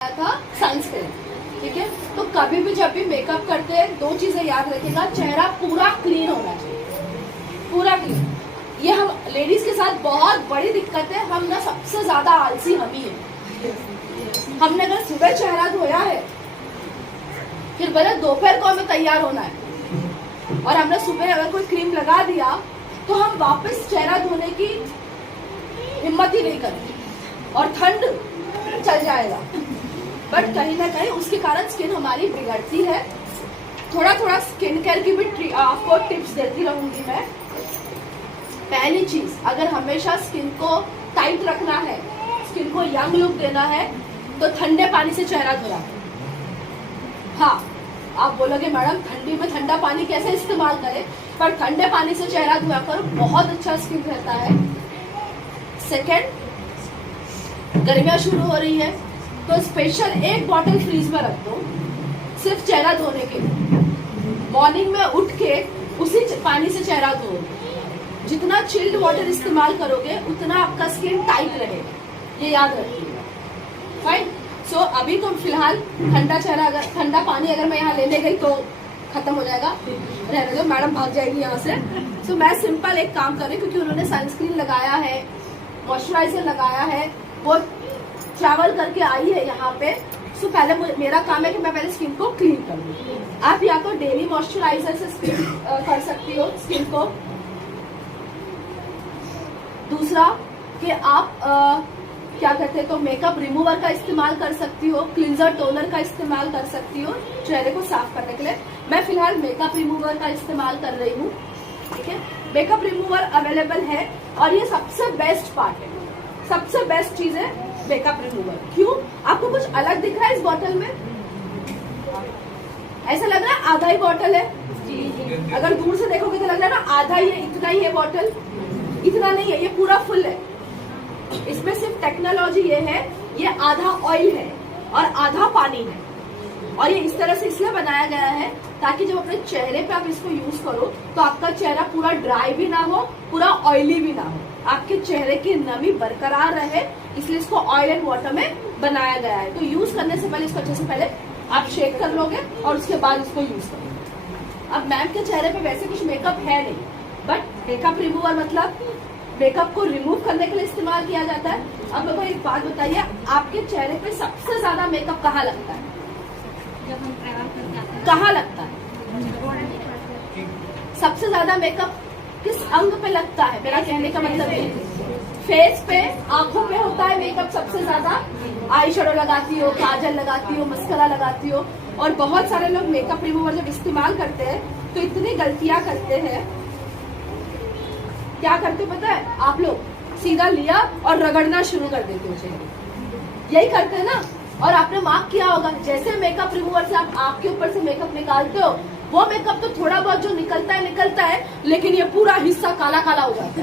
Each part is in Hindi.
था सनस्क्रीन। ठीक है, तो कभी भी जब भी मेकअप करते हैं दो चीजें याद रखिएगा, चेहरा पूरा क्लीन होना चाहिए, पूरा क्लीन। ये हम लेडीज के साथ बहुत बड़ी दिक्कत है, हम ना सबसे ज्यादा आलसी हम ही है। हमने अगर सुबह चेहरा धोया है, फिर बोले दोपहर को हमें तैयार होना है, और हमने सुबह अगर कोई क्रीम लगा दिया तो हम वापस चेहरा धोने की हिम्मत ही नहीं करेंगे और ठंड चल जाएगा। बट कहीं ना कहीं उसके कारण स्किन हमारी बिगड़ती है। थोड़ा थोड़ा स्किन केयर की भी आपको टिप्स देती रहूंगी मैं। पहली चीज, अगर हमेशा स्किन को टाइट रखना है, स्किन को यंग लुक देना है, तो ठंडे पानी से चेहरा धोना। हाँ, आप बोलोगे मैडम ठंडी में ठंडा पानी कैसे इस्तेमाल करें, पर ठंडे पानी से चेहरा धोया करो, बहुत अच्छा स्किन रहता है। सेकेंड, गर्मियां शुरू हो रही है तो स्पेशल एक बॉटल फ्रीज में रख दो, सिर्फ चेहरा धोने के लिए। मॉर्निंग में उठ के उसी पानी से चेहरा धो। जितना चिल्ड वाटर इस्तेमाल करोगे उतना आपका स्किन टाइट रहेगा, ये याद रखिएगा। फाइन। सो अभी तो फिलहाल ठंडा पानी अगर मैं यहाँ लेने गई तो खत्म हो जाएगा, रहने दो, मैडम भाग जाएगी यहाँ से। सो मैं सिंपल एक काम कर रही हूँ, क्योंकि उन्होंने सनस्क्रीन लगाया है, मॉइस्चराइजर लगाया है, वो ट्रैवल करके आई है यहाँ पे। सो पहले मेरा काम है कि मैं पहले स्किन को क्लीन कर लूँ। आप या तो डेली मॉइस्चराइजर से स्किन कर सकती हो स्किन को। दूसरा कि आप क्या कहते हैं, तो मेकअप रिमूवर का इस्तेमाल कर सकती हो, क्लिंजर टोनर का इस्तेमाल कर सकती हो चेहरे को साफ करने के लिए। मैं फिलहाल मेकअप रिमूवर का इस्तेमाल कर रही हूँ। ठीक है, मेकअप रिमूवर अवेलेबल है और ये सबसे बेस्ट पार्ट है, सबसे बेस्ट चीज है मेकअप रिमूवर। क्यों? आपको कुछ अलग दिख रहा है इस बोतल में? ऐसा लग रहा है आधा ही बोतल है। अगर दूर से देखोगे तो लग रहा है ना आधा ही है, इतना ही है बोतल। इतना नहीं है, ये पूरा फुल है। इसमें सिर्फ टेक्नोलॉजी ये है, ये आधा ऑयल है और आधा पानी है, और ये इस तरह से इसलिए बनाया गया है ताकि जब अपने चेहरे पे आप इसको यूज करो तो आपका चेहरा पूरा ड्राई भी ना हो, पूरा ऑयली भी ना हो, आपके चेहरे की नमी बरकरार रहे, इसलिए इसको ऑयल एंड वाटर में बनाया गया है। तो यूज करने से पहले इसको अच्छे से पहले आप शेक कर लोगे और उसके बाद इसको यूज करोगे। अब मैम के चेहरे पे वैसे कुछ मेकअप है नहीं, बट मेकअप रिमूवर मतलब मेकअप को रिमूव करने के लिए इस्तेमाल किया जाता है। अब मेरे को एक बात बताइए, आपके चेहरे पे सबसे ज्यादा मेकअप कहाँ लगता है? जब हम ट्रैवल करते हैं कहाँ लगता है? सबसे ज्यादा मेकअप किस अंग पे लगता है? मेरा कहने का मतलब ये, फेस पे, आंखों पे होता है मेकअप सबसे ज्यादा। आई शेडो लगाती हो, काजल लगाती हो, मस्करा लगाती हो, और बहुत सारे लोग मेकअप रिमूवर जब इस्तेमाल करते हैं तो इतनी गलतियां करते हैं। क्या करते पता है? आप लोग सीधा लिया और रगड़ना शुरू कर देते हो चेहरे, यही करते हैं ना। और आपने मार्क किया होगा, जैसे मेकअप रिमूवर से आप आपके ऊपर से मेकअप निकालते हो, वो मेकअप तो थोड़ा बहुत जो निकलता है, लेकिन ये पूरा हिस्सा काला काला हो जाता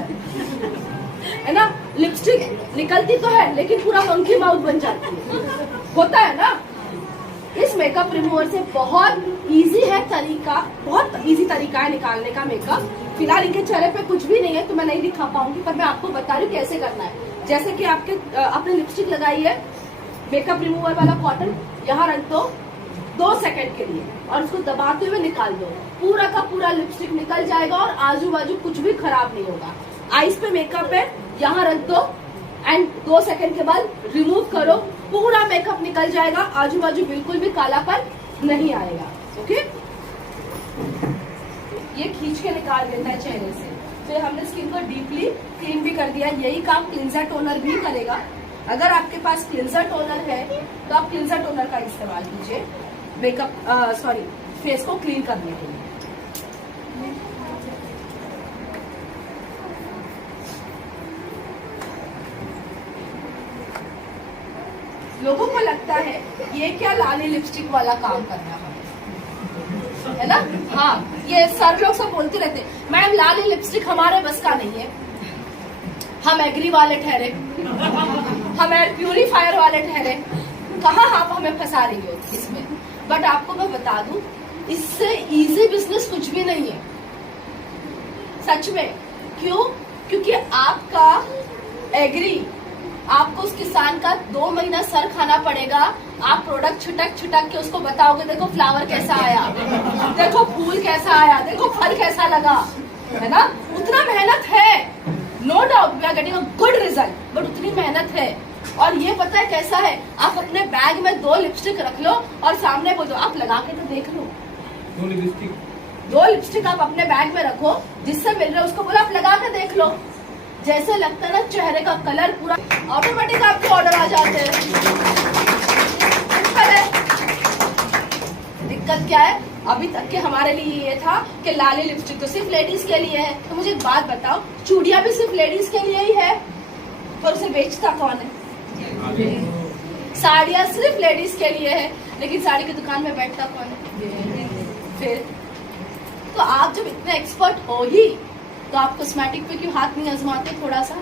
है ना। लिपस्टिक निकलती तो है लेकिन पूरा मंकी माउथ बन जाती है, होता है ना। इस मेकअप रिमूवर से बहुत इजी है तरीका, बहुत इजी तरीका है निकालने का मेकअप। फिलहाल इनके चेहरे पे कुछ भी नहीं है तो मैं नहीं दिखा पाऊंगी, पर मैं आपको बता रही हूँ कैसे करना है। जैसे कि आपने लिपस्टिक लगाई है, मेकअप रिमूवर वाला कॉटन यहाँ रख दो 2 सेकंड के लिए और उसको दबाते हुए निकाल दो, पूरा का पूरा लिपस्टिक निकल जाएगा और आजू बाजू कुछ भी खराब नहीं होगा। आईज पे मेकअप है, यहाँ रख दो एंड 2 सेकंड के बाद रिमूव करो, पूरा मेकअप निकल जाएगा, आजू बाजू बिल्कुल भी कालापन नहीं आएगा। ओके, ये खींच के निकाल देता है चेहरे से। फिर हमने स्किन को डीपली क्लीन भी कर दिया। यही काम क्लिंजर टोनर भी करेगा। अगर आपके पास क्लिंजर टोनर है तो आप क्लिंजर टोनर का इस्तेमाल कीजिए मेकअप फेस को क्लीन करने के लिए। लोगों को लगता है ये क्या लाली लिपस्टिक वाला काम करना है ना। हाँ, ये सर लोग सब बोलते रहते हैं मैडम लाली लिपस्टिक हमारे बस का नहीं है, हम एग्री वाले ठहरे, हम एयर प्यूरिफायर वाले ठहरे, कहाँ आप हमें फंसा रही हो इसमें। बट आपको मैं बता दूं, इससे इजी बिजनेस कुछ भी नहीं है सच में। क्यों? क्योंकि आपका एग्री आपको उस किसान का 2 महीना सर खाना पड़ेगा। आप प्रोडक्ट छिटक छिटक के उसको बताओगे, देखो फ्लावर कैसा आया, देखो फूल कैसा आया, देखो फल कैसा लगा, है ना। उतना मेहनत है, no doubt we are getting a good result, but उतनी मेहनत है। और ये पता है कैसा है, आप अपने बैग में 2 लिपस्टिक रख लो और सामने बोलो आप लगा के तो देख लो। 2 लिपस्टिक आप अपने बैग में रखो, जिससे मिल रहा है उसको बोलो आप लगा के देख लो। जैसे लगता है ना चेहरे का कलर पूरा ऑटोमेटिक आपके ऑर्डर आ जाते हैं। दिक्कत क्या है, अभी तक के हमारे लिए ये था कि लाली लिपस्टिक तो सिर्फ लेडीज के लिए है। तो मुझे एक बात बताओ, चूड़ियां भी सिर्फ लेडीज के लिए ही है, पर उसे बेचता कौन है? साड़ियां सिर्फ लेडीज के लिए है, लेकिन साड़ी की दुकान में बैठता कौन है? फिर तो आप जब इतने एक्सपर्ट हो ही, तो आप कॉस्मेटिक पे क्यों हाथ नहीं आजमाते? थोड़ा सा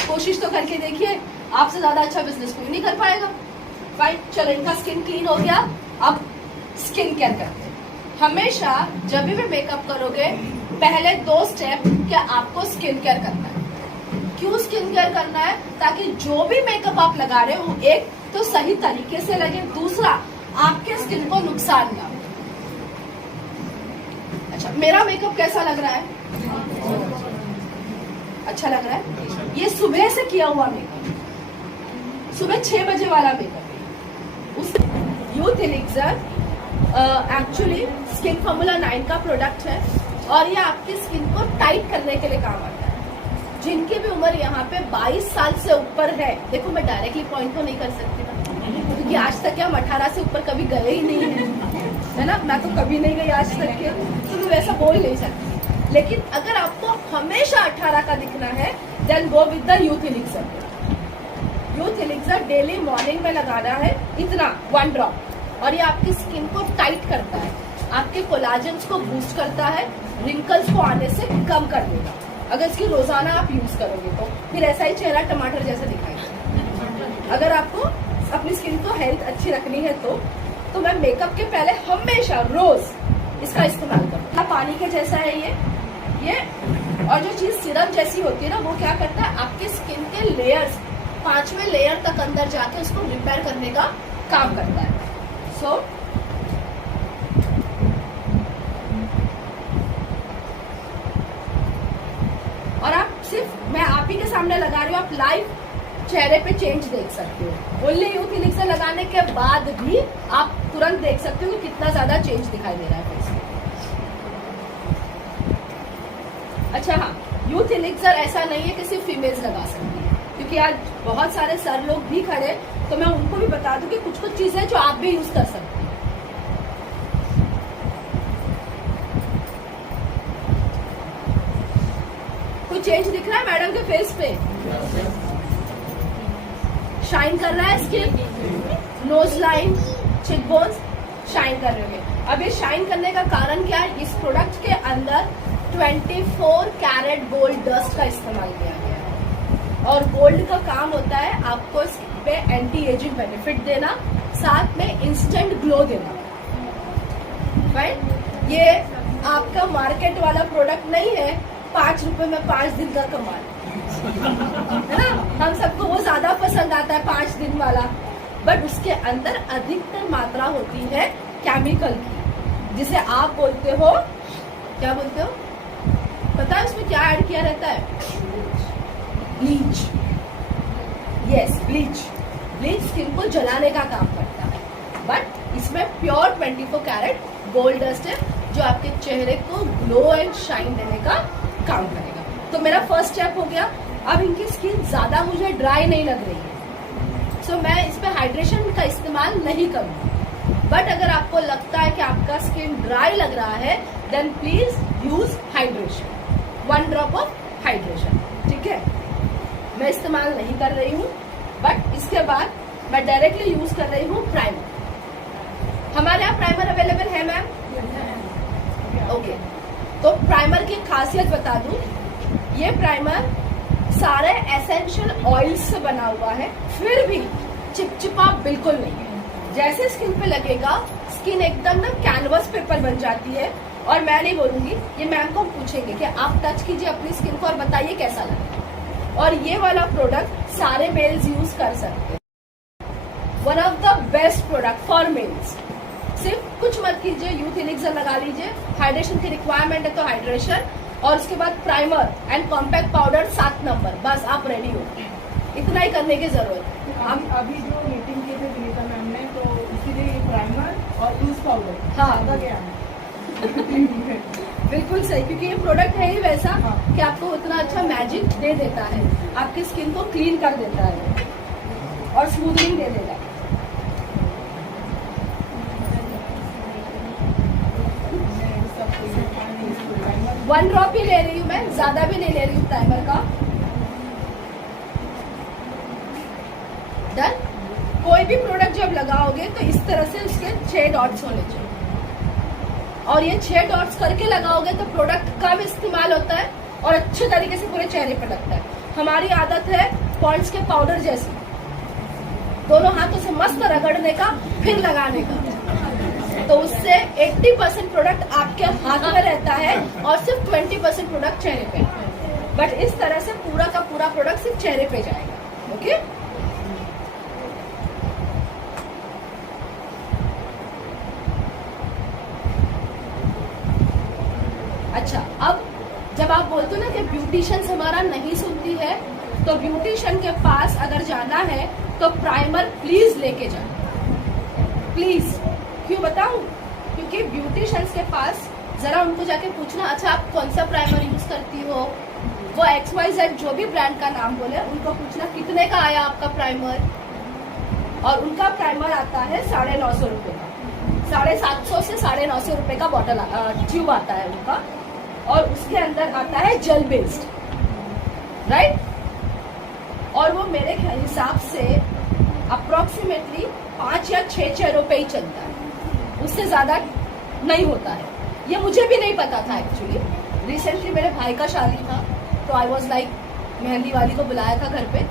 कोशिश तो करके देखिए, आपसे ज्यादा अच्छा बिजनेस कोई नहीं कर पाएगा। फाइन, चलो इनका स्किन क्लीन हो गया। अब स्किन केयर करते हैं। हमेशा जब भी मेकअप करोगे, पहले 2 स्टेप क्या आपको स्किन केयर करना है। क्यों स्किन केयर करना है? ताकि जो भी मेकअप आप लगा रहे हो, एक तो सही तरीके से लगे, दूसरा आपके स्किन को नुकसान ना हो। अच्छा, मेरा मेकअप कैसा लग रहा है? अच्छा लग रहा है। ये सुबह से किया हुआ मेकअप, सुबह 6 बजे वाला मेकअप। उस youth elixir actually skin formula 9 का प्रोडक्ट है और ये आपकी स्किन को टाइट करने के लिए काम आता है। जिनकी भी उम्र यहाँ पे 22 साल से ऊपर है, देखो मैं डायरेक्टली पॉइंट तो नहीं कर सकती ना, क्योंकि आज तक हम 18 से ऊपर कभी गए ही नहीं है ना। मैं तो कभी नहीं गई आज तक के, तो मैं वैसा बोल नहीं सकती। लेकिन अगर आपको हमेशा 18 का दिखना है, then go with the youth elixir. Youth elixir daily morning में लगाना है, इतना 1 ड्रॉप, और ये आपकी स्किन को टाइट करता है, आपके कोलाजन्स को बूस्ट करता है, रिंकल्स को आने से कम कर देगा। अगर इसकी रोजाना आप यूज करोगे तो फिर ऐसा ही चेहरा टमाटर जैसा दिखाएगा। अगर आपको अपनी स्किन को हेल्थ अच्छी रखनी है तो मैं मेकअप के पहले हमेशा रोज इसका इस्तेमाल करूँ। पानी के जैसा है ये और जो चीज सीरम जैसी होती है ना, वो क्या करता है, आपके स्किन के लेयर्स 5वें लेयर तक अंदर जाके उसको रिपेयर करने का काम करता है। सो और आप सिर्फ मैं आप ही के सामने लगा रही हूँ, आप लाइव चेहरे पे चेंज देख सकते हो। ओनली यूथ एलिक्सर लगाने के बाद भी आप तुरंत देख सकते हो कि कितना ज्यादा चेंज दिखाई दे रहा है फेस में। अच्छा हाँ, यूथ एलिक्सर ऐसा नहीं है कि सिर्फ फीमेल्स लगा सकती है, क्योंकि आज बहुत सारे सर लोग भी खड़े, तो मैं उनको भी बता दूं कि कुछ चीजें जो आप भी यूज कर सकते हैं। कोई चेंज दिख रहा है मैडम के फेस पे? शाइन कर रहा है स्किन, नोज लाइन, चिक बोन्स शाइन कर रहे होंगे। अब ये शाइन करने का कारण क्या है? इस प्रोडक्ट के अंदर 24 कैरेट गोल्ड डस्ट का इस्तेमाल किया गया है, और गोल्ड का काम होता है आपको स्किन पे एंटी एजिंग बेनिफिट देना, साथ में इंस्टेंट ग्लो देना। राइट, ये आपका मार्केट वाला प्रोडक्ट नहीं है 5 रुपए में 5 दिन का कमाल, है ना। हम सबको वो ज्यादा पसंद आता है 5 दिन वाला, बट उसके अंदर अधिकतर मात्रा होती है केमिकल की, जिसे आप बोलते हो, क्या बोलते हो पता है उसमें क्या ऐड किया रहता है? Bleach. Yes, bleach. Bleach skin को जलाने का काम करता है, बट इसमें प्योर 24 कैरेट गोल्ड डस्ट है, जो आपके चेहरे को ग्लो एंड शाइन देने का काम करेगा। तो मेरा फर्स्ट स्टेप हो गया। अब इनकी स्किन ज्यादा मुझे ड्राई नहीं लग रही है, सो मैं इस पे हाइड्रेशन का इस्तेमाल नहीं करूंगी। बट अगर आपको लगता है कि आपका स्किन ड्राई लग रहा है, then please use hydration, 1 drop of hydration, ठीक है। मैं इस्तेमाल नहीं कर रही हूँ, बट इसके बाद मैं डायरेक्टली यूज कर रही हूँ प्राइमर। हमारे यहाँ प्राइमर अवेलेबल है मैम? ओके, तो प्राइमर की खासियत बता दूं, ये प्राइमर सारे एसेंशियल ऑयल्स से बना हुआ है, फिर भी चिपचिपा बिल्कुल नहीं है। जैसे स्किन पे लगेगा, स्किन एकदम ना कैनवस पेपर बन जाती है। और मैं नहीं बोलूंगी, ये मैम को पूछेंगे कि आप टच कीजिए अपनी स्किन को और बताइए कैसा लगा। और ये वाला प्रोडक्ट सारे मेल्स यूज कर सकते हैं। One of the best product for mails. सिर्फ कुछ मत कीजिए, यूथ एलिक्सर लगा लीजिए, हाइड्रेशन की रिक्वायरमेंट है तो हाइड्रेशन, और उसके बाद primer and compact powder 7 number, बस आप रेडी हो। इतना ही करने की जरूरत है। हम अभी जो मीटिंग की थी विनीता मैम ने, तो इसीलिए प्राइमर और लूज पाउडर हाँ। गया है। बिल्कुल सही, क्योंकि ये प्रोडक्ट है ही वैसा हाँ। कि आपको उतना अच्छा मैजिक दे देता है, आपकी स्किन को क्लीन कर देता है और स्मूथनिंग दे देगा। वन ड्रॉप ही ले रही हूँ मैं, ज्यादा भी नहीं ले रही हूँ प्राइमर का। डन। कोई भी प्रोडक्ट जब लगाओगे तो इस तरह से उसके 6 डॉट्स होने चाहिए, और ये 6 डॉट्स करके लगाओगे तो प्रोडक्ट कम इस्तेमाल होता है और अच्छे तरीके से पूरे चेहरे पर लगता है। हमारी आदत है पॉन्ड्स के पाउडर जैसी, दोनों हाथों से मस्त रगड़ने का फिर लगाने का, तो उससे 80% प्रोडक्ट आपके हाथ में रहता है और सिर्फ 20% प्रोडक्ट चेहरे पे। बट इस तरह से पूरा का पूरा प्रोडक्ट सिर्फ चेहरे पे जाएगा। ओके, अच्छा, अब जब आप बोलते हो ना कि ब्यूटिशियंस हमारा नहीं सुनती है, तो ब्यूटिशियन के पास अगर जाना है तो प्राइमर प्लीज लेके जाना, प्लीज। क्यों बताऊं? क्योंकि ब्यूटिशियंस के पास जरा उनको जाके पूछना, अच्छा आप कौन सा प्राइमर यूज करती हो, वो XYZ जो भी ब्रांड का नाम बोले, उनको पूछना कितने का आया आपका प्राइमर, और उनका प्राइमर आता है 950 रुपए का, 750 से 950 रुपए का बॉटल ट्यूब आता है उनका, और उसके अंदर आता है जेल बेस्ड, राइट। और वो मेरे हिसाब से अप्रोक्सीमेटली 5 या 6 चेहरों पे ही चलता है, उससे ज्यादा नहीं होता है। ये मुझे भी नहीं पता था एक्चुअली। रिसेंटली मेरे भाई का शादी था, तो आई वॉज लाइक, मेहंदी वाली को बुलाया था घर पे,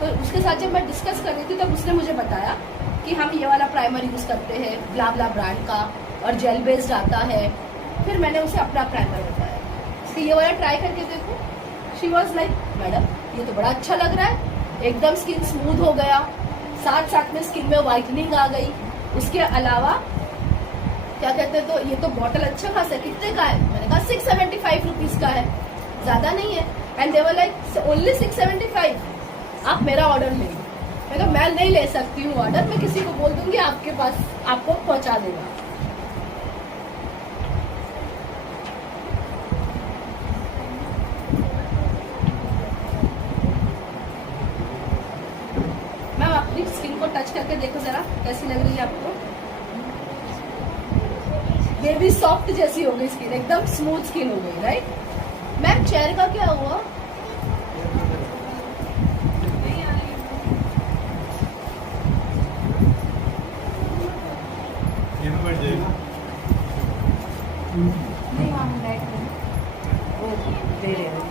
तो उसके साथ जब मैं डिस्कस कर रही थी तब उसने मुझे बताया कि हम ये वाला प्राइमर यूज करते हैं ब्ला ब्ला ब्रांड का, और जेल बेस्ड आता है। फिर मैंने उसे अपना प्राइमर बताया कि ये वाला ट्राई करके देखो। शी वॉज लाइक, मैडम ये तो बड़ा अच्छा लग रहा है, एकदम स्किन स्मूथ हो गया, साथ साथ में स्किन में व्हाइटनिंग आ गई। उसके अलावा क्या कहते हैं, तो ये तो बॉटल अच्छा खासा, कितने का है? मैंने कहा 675 रुपीज का है, ज्यादा नहीं है। And they were like only 675, आप मेरा ऑर्डर ले। मैं कहा मैं नहीं ले सकती हूँ ऑर्डर, मैं किसी को बोल दूंगी आपके पास आपको पहुंचा देगा। मैम अपनी स्किन को टच करके देखो जरा, कैसी लग रही है आपको? बेबी सॉफ्ट जैसी हो गई स्किन, एकदम स्मूथ स्किन हो गई, राइट। मैम चेहरे का क्या हुआ?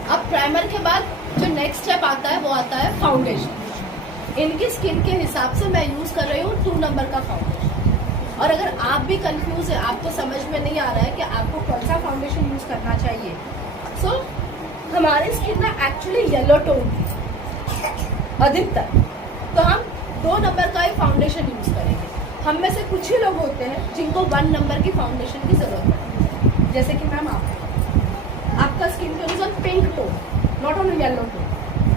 अब प्राइमर के बाद जो नेक्स्ट स्टेप आता है वो आता है फाउंडेशन। इनकी स्किन के हिसाब से मैं यूज कर रही हूँ 2 नंबर का फाउंडेशन। और अगर आप भी कंफ्यूज है, आपको समझ में नहीं आ रहा है कि आपको कौन सा फाउंडेशन यूज करना चाहिए, सो हमारी स्किन ना एक्चुअली येलो टोन की अधिकतर, तो हम 2 नंबर का ही फाउंडेशन यूज करेंगे। हम में से कुछ ही लोग होते हैं जिनको 1 नंबर की फाउंडेशन की जरूरत है, जैसे कि मैम आपका skin tone is on pink tone, not on yellow tone,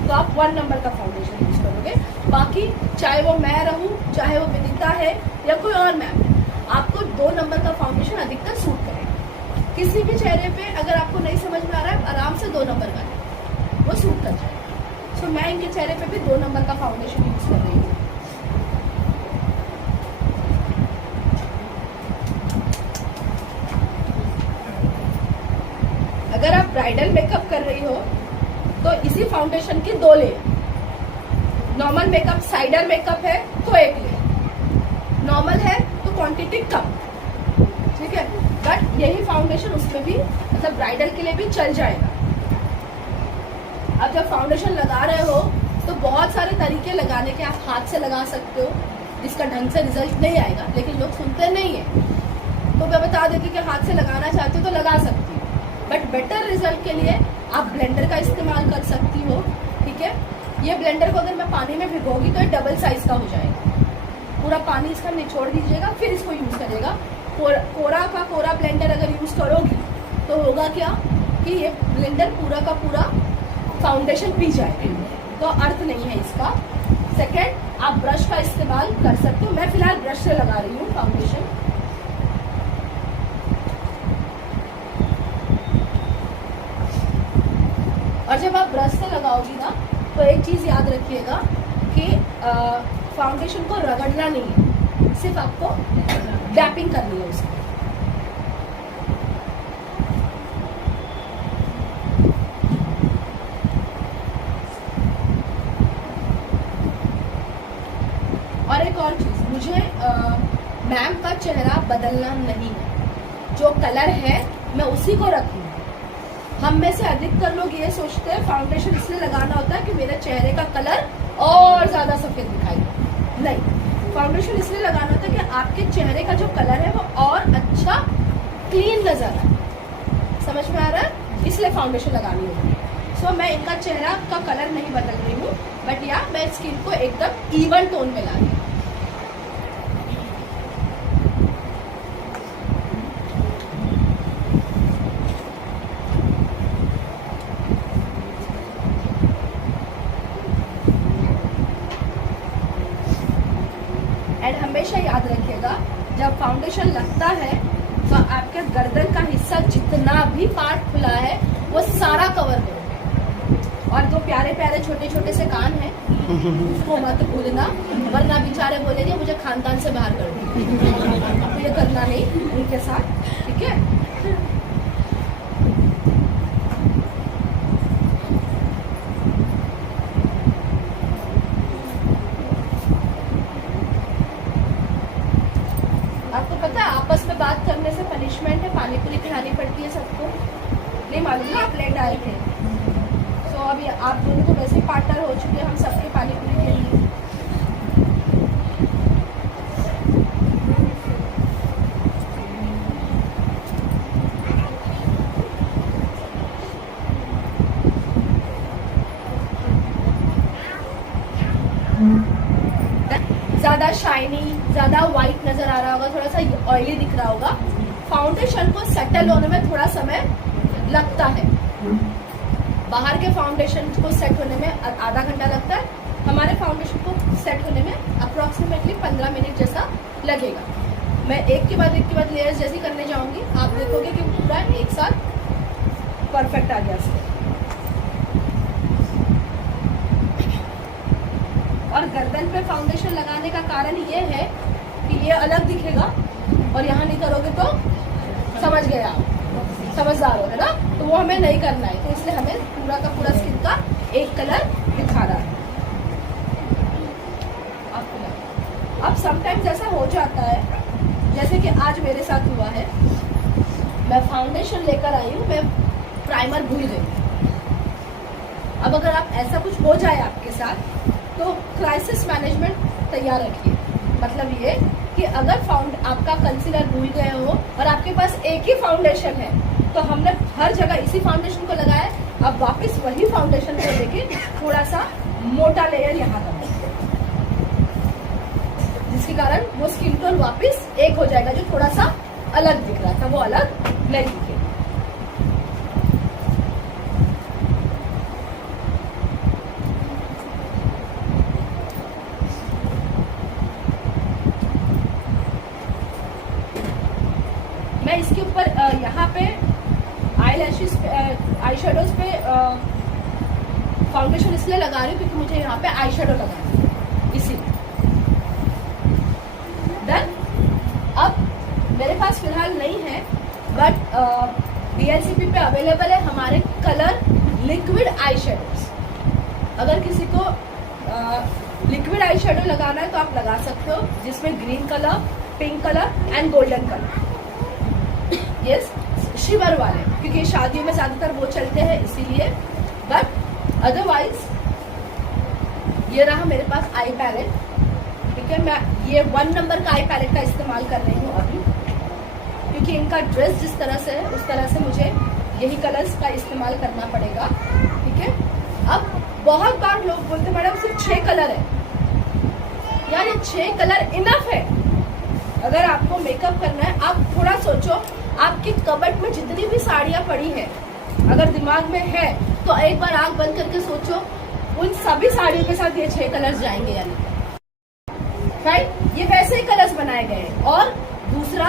तो आप 1 नंबर का फाउंडेशन यूज करोगे। बाकी चाहे वो मैं रहूं, चाहे वो विनीता है या कोई और मैम, आपको 2 नंबर का फाउंडेशन अधिकतर सूट करेगा। किसी भी चेहरे पे अगर आपको नहीं समझ में आ रहा है, आराम से 2 नंबर का है, वो सूट कर जाएगा। सो मैं इनके चेहरे पे भी 2 नंबर का फाउंडेशन यूज कर रही हूँ। अगर आप ब्राइडल मेकअप कर रही हो तो इसी फाउंडेशन की 2 layer. Normal makeup, cider makeup है तो 1 लेयर, नॉर्मल है तो क्वांटिटी कम, ठीक है। बट यही फाउंडेशन उसमें भी, मतलब ब्राइडल के लिए भी चल जाएगा। अब जब फाउंडेशन लगा रहे हो तो बहुत सारे तरीके लगाने के, आप हाथ से लगा सकते हो, जिसका ढंग से रिजल्ट नहीं आएगा, लेकिन लोग सुनते नहीं है, तो मैं बता देती कि हाथ से लगाना चाहते हो तो लगा सकती हो। बट बेटर रिजल्ट के लिए आप ब्लेंडर का इस्तेमाल कर सकती हो, ठीक है। ये ब्लेंडर को अगर मैं पानी में भिगोगी तो ये डबल साइज का हो जाएगा। पूरा पानी इसका निचोड़ दीजिएगा, फिर इसको यूज करिएगा। कोरा का कोरा ब्लेंडर अगर यूज करोगी तो होगा क्या कि ये ब्लेंडर पूरा का पूरा फाउंडेशन पी जाएगा, तो अर्थ नहीं है इसका। सेकेंड, आप ब्रश का इस्तेमाल कर सकते हो। मैं फिलहाल ब्रश से लगा रही हूँ फाउंडेशन। और जब आप ब्रश से लगाओगी ना तो एक चीज याद रखिएगा कि फाउंडेशन को रगड़ना नहीं है, सिर्फ आपको डैपिंग करनी है उसकी। और एक और चीज, मुझे मैम का चेहरा बदलना नहीं है। जो कलर है मैं उसी को रखूंगी। हम में से अधिकतर लोग ये सोचते हैं फाउंडेशन इसलिए लगाना होता है कि मेरे चेहरे का कलर और ज्यादा सफेद दिखाई दे। नहीं, फाउंडेशन इसलिए लगाना होता है कि आपके चेहरे का जो कलर है वो और अच्छा क्लीन नजर आए। समझ में आ रहा है? इसलिए फाउंडेशन लगानी होती है। सो मैं इनका चेहरा का कलर नहीं बदल रही हूँ, बट या मैं स्किन को एकदम इवन टोन में ला रही हूँ। एंड हमेशा याद रखिएगा, जब फाउंडेशन लगता है तो आपके गर्दन का हिस्सा जितना भी पार्ट खुला है वो सारा कवर करो। और दो प्यारे प्यारे छोटे छोटे से कान हैं, उसको मत भूलना, वरना बेचारे बोलेंगे मुझे खानदान से बाहर कर दो। तो ये करना नहीं उनके साथ, ठीक है? आपको पता है आपस में बात करने से पनिशमेंट है, पानी पूरी खिलानी पड़ती है सबको। नहीं मालूम ना, आप लेट आए थे। सो अभी आप दोनों तो वैसे पार्टनर हो चुके हैं हम सबके पानी पूरी के लिए। ज्यादा शाइनी, ज्यादा व्हाइट नजर आ रहा होगा, थोड़ा सा ऑयली दिख रहा होगा। फाउंडेशन को सेटल होने में थोड़ा समय लगता है। बाहर के फाउंडेशन को सेट होने में आधा घंटा लगता है, हमारे फाउंडेशन को सेट होने में अप्रोक्सीमेटली 15 मिनट जैसा लगेगा। मैं एक के बाद लेयर्स जैसी करने जाऊंगी, आप देखोगे कि पूरा एक साथ परफेक्ट आ गया इसमें। और गर्दन पे फाउंडेशन लगाने का कारण ये है कि ये अलग दिखेगा और यहाँ नहीं करोगे तो समझ गए आप, समझदार हो, है ना? तो वो हमें नहीं करना है, तो इसलिए हमें पूरा का पूरा स्किन का एक कलर दिखा रहा है आपको। अब समटाइम्स ऐसा हो जाता है, जैसे कि आज मेरे साथ हुआ है, मैं फाउंडेशन लेकर आई हूँ, मैं प्राइमर भूल गई। अब अगर आप ऐसा कुछ हो जाए आपके साथ तो क्राइसिस मैनेजमेंट तैयार रखिए। मतलब ये कि अगर आपका कंसीलर भूल गए हो और आपके पास एक ही फाउंडेशन है, तो हमने हर जगह इसी फाउंडेशन को लगाया, अब वापस वही फाउंडेशन को लेके थोड़ा सा मोटा लेयर यहाँ कर, जिसके कारण वो स्किन टोन वापस एक हो जाएगा। जो थोड़ा सा अलग दिख रहा था वो अलग नहीं दिखेगा। मैं इसके ऊपर यहाँ पे आई शेडोज पे फाउंडेशन इसलिए लगा रही हूँ क्योंकि मुझे यहाँ पे आई शेडो लगाना है, इसीलिए। डन। अब मेरे पास फिलहाल नहीं है, बट DLCP पे अवेलेबल है हमारे कलर लिक्विड आई शेडोज। अगर किसी को लिक्विड आई शेडो लगाना है तो आप लगा सकते हो, जिसमें green colour, pink colour and golden colour, yes, शिवर वाले, क्योंकि शादियों में ज्यादातर वो चलते हैं इसीलिए। बट अदरवाइज ये रहा मेरे पास आई पैलेट, ठीक है। मैं ये 1 नंबर का आई पैलेट का इस्तेमाल कर रही हूँ अभी, क्योंकि इनका ड्रेस जिस तरह से है उस तरह से मुझे यही कलर्स का इस्तेमाल करना पड़ेगा, ठीक है। अब बहुत बार लोग बोलते मैडम सिर्फ 6 कलर है, यार ये 6 कलर इनफ है। अगर आपको मेकअप करना है, आप थोड़ा सोचो, आपके कबर्ड में जितनी भी साड़ियाँ पड़ी है, अगर दिमाग में है तो एक बार आंख बंद करके सोचो उन सभी साड़ियों के साथ ये 6 कलर्स जाएंगे या नहीं। राइट, ये वैसे ही कलर्स बनाए गए हैं। और दूसरा,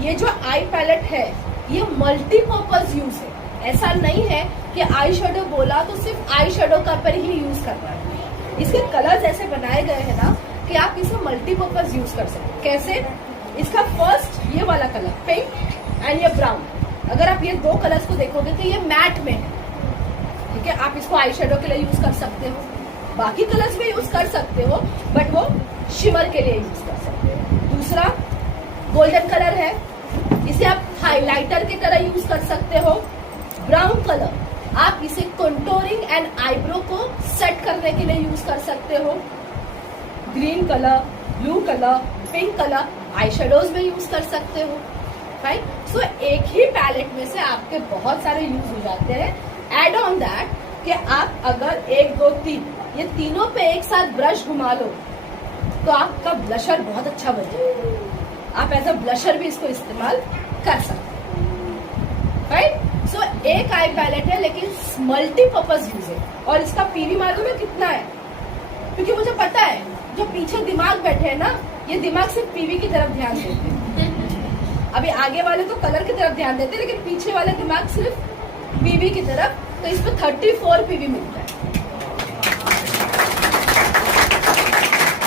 ये जो आई पैलेट है ये मल्टीपर्पज यूज है। ऐसा नहीं है कि आई शेडो बोला तो सिर्फ आई शेडो का पर ही यूज करना है। इसके कलर्स ऐसे बनाए गए हैं ना कि आप इसे मल्टीपर्पज यूज कर सकते हैं। कैसे? इसका फर्स्ट ये वाला कलर पिंक एंड ये ब्राउन, अगर आप ये 2 कलर्स को देखोगे तो ये मैट में है, ठीक है। आप इसको आई शेडो के लिए यूज कर सकते हो, बाकी कलर्स में यूज कर सकते हो, बट वो शिमर के लिए यूज कर सकते हो। दूसरा गोल्डन कलर है, इसे आप हाइलाइटर की तरह यूज कर सकते हो। ब्राउन कलर, आप इसे कंटूरिंग एंड आईब्रो को सेट करने के लिए यूज कर सकते हो। Green colour, blue colour, pink colour eye shadows में यूज कर सकते हो। राइट, सो एक ही पैलेट में से आपके बहुत सारे यूज हो जाते हैं। एड ऑन दैट कि आप अगर 1 2 3 ये तीनों पे एक साथ ब्रश घुमा लो तो आपका ब्लशर बहुत अच्छा बन जाएगा। आप एज अ ब्लशर भी इसको इस्तेमाल कर सकते हैं। राइट, सो एक आई पैलेट है लेकिन मल्टीपर्पज यूज है। और इसका पीवी मालूम है कितना है? क्योंकि मुझे पता है जो पीछे दिमाग बैठे हैं ना, ये दिमाग सिर्फ पीवी की तरफ ध्यान देते हैं। अभी आगे वाले तो कलर की तरफ ध्यान देते हैं, लेकिन पीछे वाले दिमाग सिर्फ पीवी की तरफ। तो इसमें 34 पीवी मिलता है।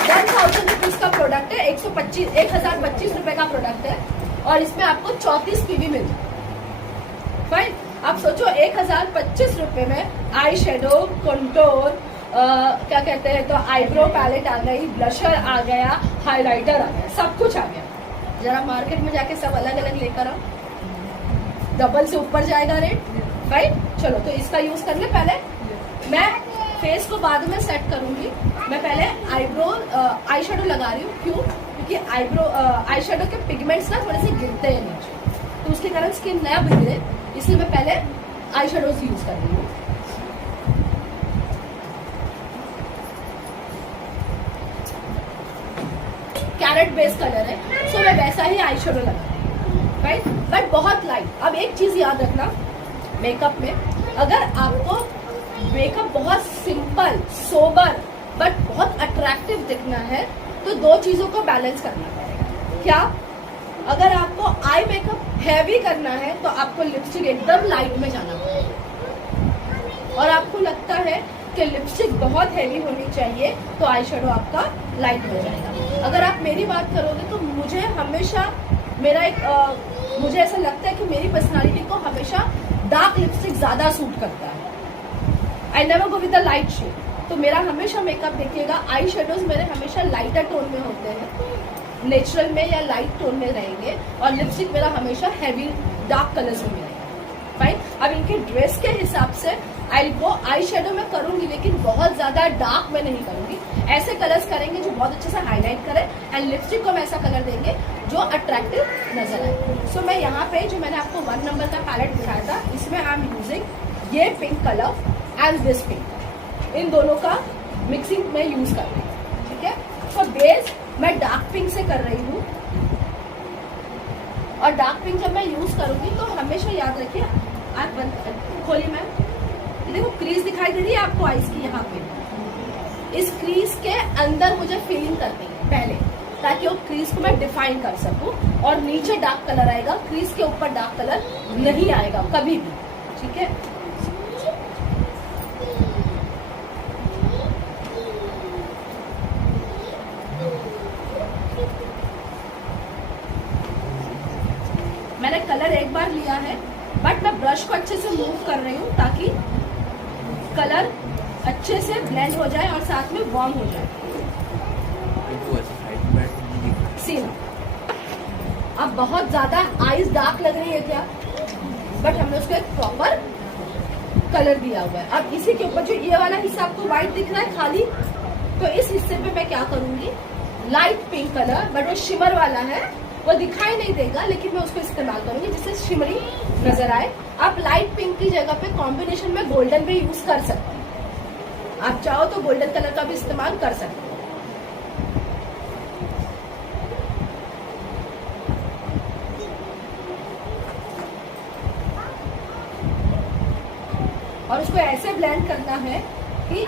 1000 रुपीज का प्रोडक्ट है, 1025 रुपए का प्रोडक्ट है और इसमें आपको 34 पीवी मिलता है। फाइन, आप सोचो 1025 रुपए में आई शेडो, कंटूर, क्या कहते हैं, तो आईब्रो पैलेट आ गई, ब्लशर आ गया, हाइलाइटर आ गया, सब कुछ आ गया। जरा मार्केट में जाके सब अलग अलग लेकर आओ, डबल से ऊपर जाएगा रेट। राइट, चलो तो इसका यूज कर ले। पहले मैं फेस को बाद में सेट करूंगी, मैं पहले आईब्रो आई शेडो लगा रही हूँ। क्यों? क्योंकि आई शेडो के पिगमेंट्स ना थोड़े से गिरते हैं नीचे, तो उसके कारण स्किन नया बिगड़े, इसलिए मैं पहले आई शेडोज यूज कर रही हूँ। कैरेट बेस कलर है, सो मैं वैसा ही आई शेडो लगा रही हूँ। राइट, बट बहुत लाइट। अब एक चीज याद रखना, मेकअप में अगर आपको मेकअप बहुत सिंपल, सोबर बट बहुत अट्रैक्टिव दिखना है तो 2 चीजों को बैलेंस करना पड़ेगा। क्या? अगर आपको आई मेकअप हैवी करना है तो आपको लिपस्टिक एकदम लाइट में जाना पड़ेगा, और आपको लगता है कि लिपस्टिक बहुत हैवी होनी चाहिए तो आई शेडो आपका लाइट हो जाएगा। अगर आप मेरी बात करोगे तो मुझे हमेशा मुझे ऐसा लगता है कि मेरी पर्सनालिटी को हमेशा डार्क लिपस्टिक ज्यादा सूट करता है। I never go with the light shade, तो मेरा हमेशा मेकअप देखिएगा, आई शेडोज मेरे हमेशा लाइटर टोन में होते हैं, नेचुरल में या लाइट टोन में रहेंगे, और लिपस्टिक मेरा हमेशा हैवी डार्क कलर्स में रहेगा। फाइन, अब इनके ड्रेस के हिसाब से आई शेडो में करूंगी, लेकिन बहुत ज्यादा डार्क में नहीं करूंगी। ऐसे कलर्स करेंगे जो बहुत अच्छे से हाईलाइट करे, एंड लिपस्टिक को हम ऐसा कलर देंगे जो अट्रैक्टिव नजर आए। सो मैं यहाँ पे जो मैंने आपको 1 नंबर का पैलेट दिखाया था, इसमें आई एम यूजिंग ये pink colour and this pink, इन दोनों का मिक्सिंग में यूज कर रही हूँ। ठीक है, सो बेस मैं डार्क पिंक से कर रही हूँ, और डार्क पिंक जब मैं यूज करूंगी तो हमेशा याद रखिए, आप बंद खोलिए मैम, देखो क्रीज दिखाई दे रही है आपको आईज की, यहाँ पे इस क्रीज के अंदर मुझे फिलिंग करनी है पहले, ताकि वो क्रीज को मैं डिफाइन कर सकूं, और नीचे डार्क कलर आएगा, क्रीज के ऊपर डार्क कलर नहीं आएगा कभी भी। ठीक है, मैंने कलर एक बार लिया है, बट मैं ब्रश को अच्छे से मूव कर रही हूँ ताकि कलर अच्छे से ब्लेंड हो जाए और साथ में वार्म हो जाए। सीन अब बहुत ज्यादा आईज डार्क लग रही है क्या, बट हमने उसको एक प्रॉपर कलर दिया हुआ है। अब इसी के ऊपर जो ये वाला हिस्सा आपको व्हाइट दिख रहा है खाली, तो इस हिस्से पे मैं क्या करूंगी, लाइट पिंक कलर, बट वो शिमर वाला है, वो दिखाई नहीं देगा, लेकिन मैं उसको इस्तेमाल करूंगी जिससे शिमरी नजर आए। आप लाइट पिंक की जगह पे कॉम्बिनेशन में गोल्डन भी यूज कर सकते हैं। आप चाहो तो गोल्डन कलर का भी इस्तेमाल कर सकते हो। और उसको ऐसे ब्लेंड करना है कि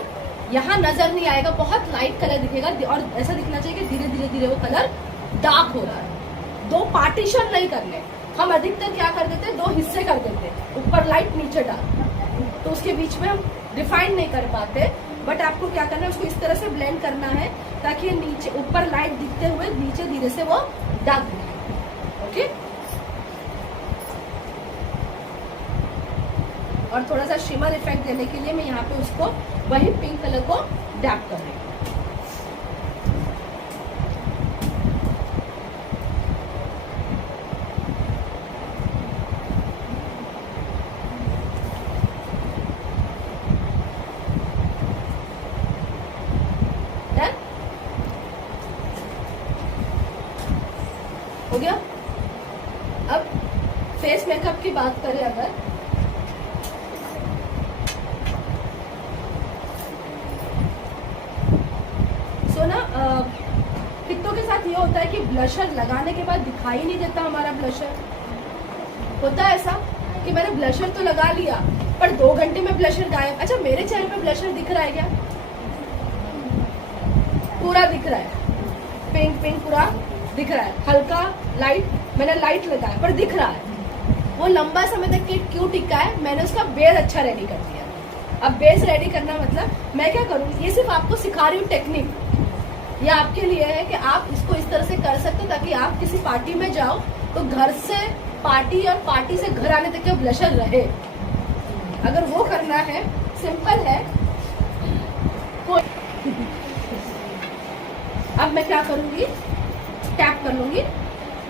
यहाँ नजर नहीं आएगा, बहुत लाइट कलर दिखेगा और ऐसा दिखना चाहिए कि धीरे धीरे धीरे वो कलर डार्क हो रहा है। दो पार्टीशन नहीं करने, हम अधिकतर क्या कर देते हैं, दो हिस्से कर देते हैं, ऊपर लाइट नीचे डार्क, तो उसके बीच में हम डिफाइन नहीं कर पाते। बट आपको क्या करना है, उसको इस तरह से ब्लेंड करना है ताकि नीचे ऊपर लाइट दिखते हुए नीचे धीरे से वो डार्क दिखे। ओके, और थोड़ा सा शिमर इफेक्ट देने के लिए मैं यहाँ पे उसको वही पिंक कलर को डैप कर रही हूँ। हो गया। अब फेस मेकअप की बात करें अगर, तो ना कितनों के साथ ये होता है कि ब्लशर लगाने के बाद दिखाई नहीं देता हमारा ब्लशर। होता है ऐसा कि मैंने ब्लशर तो लगा लिया पर 2 घंटे में ब्लशर गायब। अच्छा, मेरे चेहरे पे ब्लशर दिख रहा है क्या? पूरा दिख रहा है, पिंक पिंक पूरा दिख रहा है, हल्का लाइट मैंने लाइट लगाया पर दिख रहा है। वो लंबा समय तक के क्यों टिका है? मैंने उसका बेस अच्छा रेडी कर दिया। अब बेस रेडी करना मतलब मैं क्या करूँ, ये सिर्फ आपको सिखा रही हूँ टेक्निक। ये आपके लिए है कि आप इसको इस तरह से कर सकते हो ताकि आप किसी पार्टी में जाओ तो घर से पार्टी और पार्टी से घर आने तक का ब्लशर रहे। अगर वो करना है, सिंपल है। अब मैं क्या करूंगी, टैप कर लूंगी।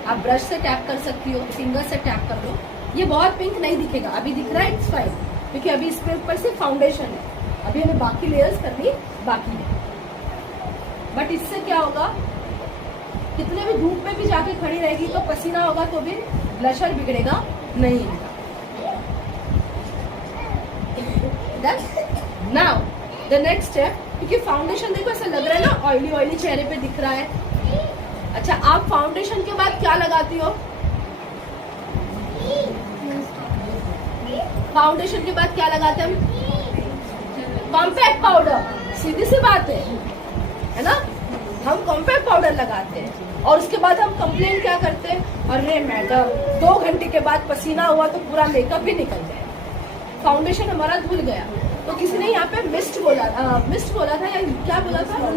आप ब्रश से टैप कर सकती हो, फिंगर से टैप कर लो। ये बहुत पिंक नहीं दिखेगा, अभी दिख रहा है, इट्स फाइन, क्योंकि अभी इसके ऊपर से फाउंडेशन है, अभी हमें बाकी लेयर्स करनी बाकी है। बट इससे क्या होगा, कितने भी धूप में भी जाके खड़ी रहेगी तो पसीना होगा तो भी ब्लशर बिगड़ेगा नहीं। नाउ द नेक्स्ट स्टेप, क्योंकि फाउंडेशन देखो ऐसा लग रहा है ना ऑयली ऑयली चेहरे पे दिख रहा है। अच्छा, आप फाउंडेशन के बाद क्या लगाती हो? फाउंडेशन के बाद क्या लगाते हैं हम? Compact powder. सीधी सी बात है ना, हम कॉम्पैक्ट पाउडर लगाते हैं और उसके बाद हम कंप्लेन क्या करते हैं, अरे मैडम 2 घंटे के बाद पसीना हुआ तो पूरा मेकअप भी निकल गया, फाउंडेशन हमारा धुल गया। तो किसी ने यहाँ पे मिस्ट बोला था या क्या बोला था,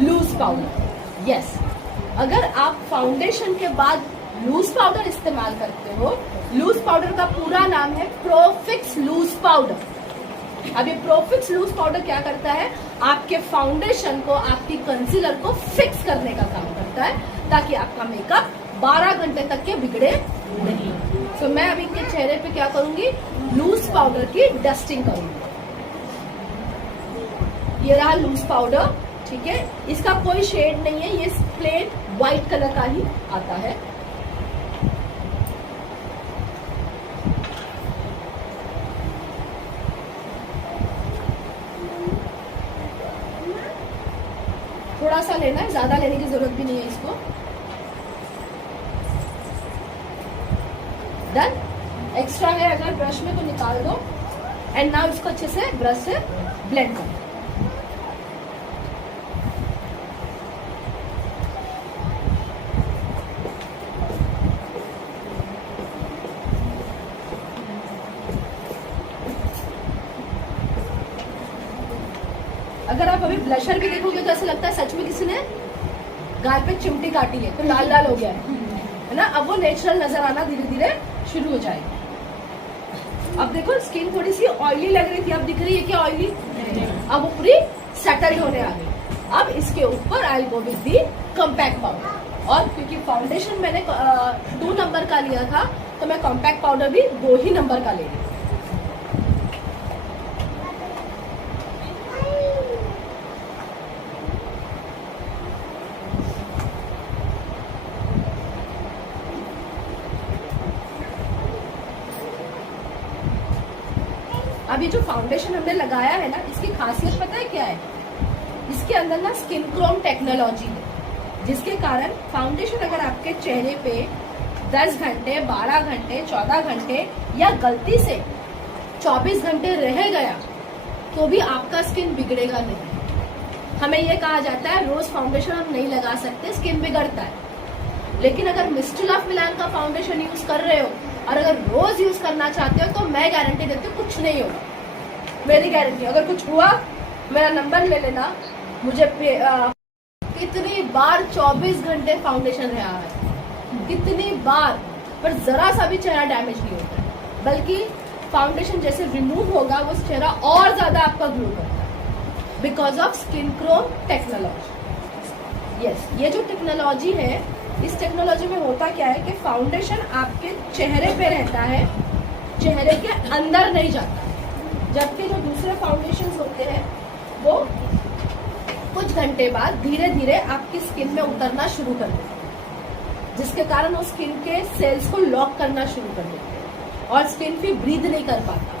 लूज पाउडर। यस, अगर आप फाउंडेशन के बाद लूज पाउडर इस्तेमाल करते हो, लूज पाउडर का पूरा नाम है प्रोफिक्स लूज पाउडर। अब ये प्रोफिक्स लूज पाउडर क्या करता है, आपके फाउंडेशन को, आपकी कंसीलर को फिक्स करने का काम करता है ताकि आपका मेकअप 12 घंटे तक के बिगड़े नहीं। तो मैं अभी इनके चेहरे पे क्या करूंगी, लूज पाउडर की डस्टिंग करूंगी। ये रहा लूज पाउडर, ठीक है, इसका कोई शेड नहीं है, ये प्लेन व्हाइट कलर का ही आता है। थोड़ा सा लेना है, ज्यादा लेने की जरूरत भी नहीं है इसको। डन। एक्स्ट्रा है अगर ब्रश में तो निकाल दो। एंड नाउ इसको अच्छे से ब्रश से ब्लेंड कर। अगर आप अभी ब्लशर भी देखोगे तो ऐसा लगता है सच में किसी ने गाल पे चिमटी काटी है, तो लाल लाल हो गया है ना। अब वो नेचुरल नजर आना धीरे धीरे शुरू हो जाएगी। अब देखो स्किन थोड़ी सी ऑयली लग रही थी, अब दिख रही है क्या ऑयली? अब वो पूरी सेटल्ड होने आ गई। अब इसके ऊपर आई will go with the compact powder. और क्योंकि फाउंडेशन मैंने 2 नंबर का लिया था तो मैं कॉम्पैक्ट पाउडर भी 2 ही नंबर का ले रही हूँ। अभी जो फाउंडेशन हमने लगाया है ना, इसकी खासियत पता है क्या है? इसके अंदर ना स्किन क्रोम टेक्नोलॉजी है, जिसके कारण फाउंडेशन अगर आपके चेहरे पे 10 घंटे, 12 घंटे, 14 घंटे या गलती से 24 घंटे रह गया तो भी आपका स्किन बिगड़ेगा नहीं। हमें ये कहा जाता है रोज फाउंडेशन हम नहीं लगा सकते, स्किन बिगड़ता है। लेकिन अगर मिस्टर ऑफ मिलान का फाउंडेशन यूज कर रहे हो और अगर रोज यूज करना चाहते हो तो मैं गारंटी देती हूँ कुछ नहीं होगा। मेरी गारंटी, अगर कुछ हुआ मेरा नंबर ले लेना। मुझे कितनी बार 24 घंटे फाउंडेशन रहा है, कितनी बार, पर जरा सा भी चेहरा डैमेज नहीं होता है, बल्कि फाउंडेशन जैसे रिमूव होगा वो चेहरा और ज्यादा आपका ग्लो करता है because of skin Chrome technology. Yes, ये जो टेक्नोलॉजी है, इस टेक्नोलॉजी में होता क्या है कि फाउंडेशन आपके चेहरे पे रहता है, चेहरे के अंदर नहीं जाता, जबकि जो दूसरे फाउंडेशन होते हैं वो कुछ घंटे बाद धीरे धीरे आपकी स्किन में उतरना शुरू कर देते हैं, जिसके कारण वो स्किन के सेल्स को लॉक करना शुरू कर देते हैं और स्किन फिर ब्रीथ नहीं कर पाता,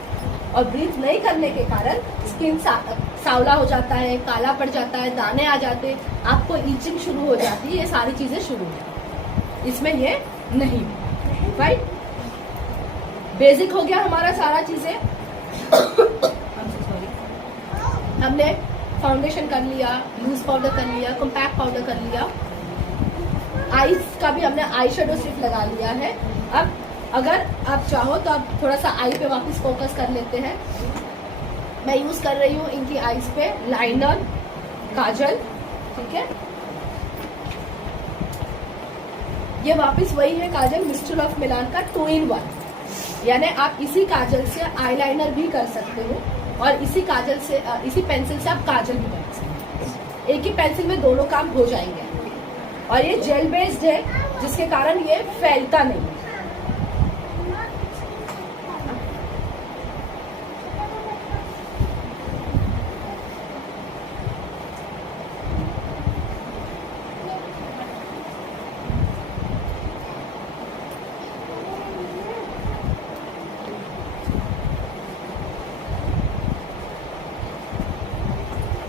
और ब्रीथ नहीं करने के कारण स्किन सांवला हो जाता है, काला पड़ जाता है, दाने आ जाते हैं, आपको ईचिंग शुरू हो जाती है, ये सारी चीजें शुरू हो जाती है। इसमें ये नहीं, राइट? बेसिक हो गया हमारा सारा चीजें। हमने फाउंडेशन कर लिया, लूज पाउडर कर लिया, कॉम्पैक्ट पाउडर कर लिया, आईज का भी हमने आई शेडो सिर्फ लगा लिया है। अब अगर आप चाहो तो आप थोड़ा सा आई पे वापस फोकस कर लेते हैं। मैं यूज कर रही हूँ इनकी आईज पे लाइनर, काजल, ठीक है। ये वापस वही है काजल मिस्टर ऑफ मिलान का 2 in 1, यानी आप इसी काजल से आईलाइनर भी कर सकते हो और इसी काजल से, इसी पेंसिल से आप काजल भी कर सकते हो। एक ही पेंसिल में दोनों काम हो जाएंगे। और ये जेल बेस्ड है, जिसके कारण ये फैलता नहीं।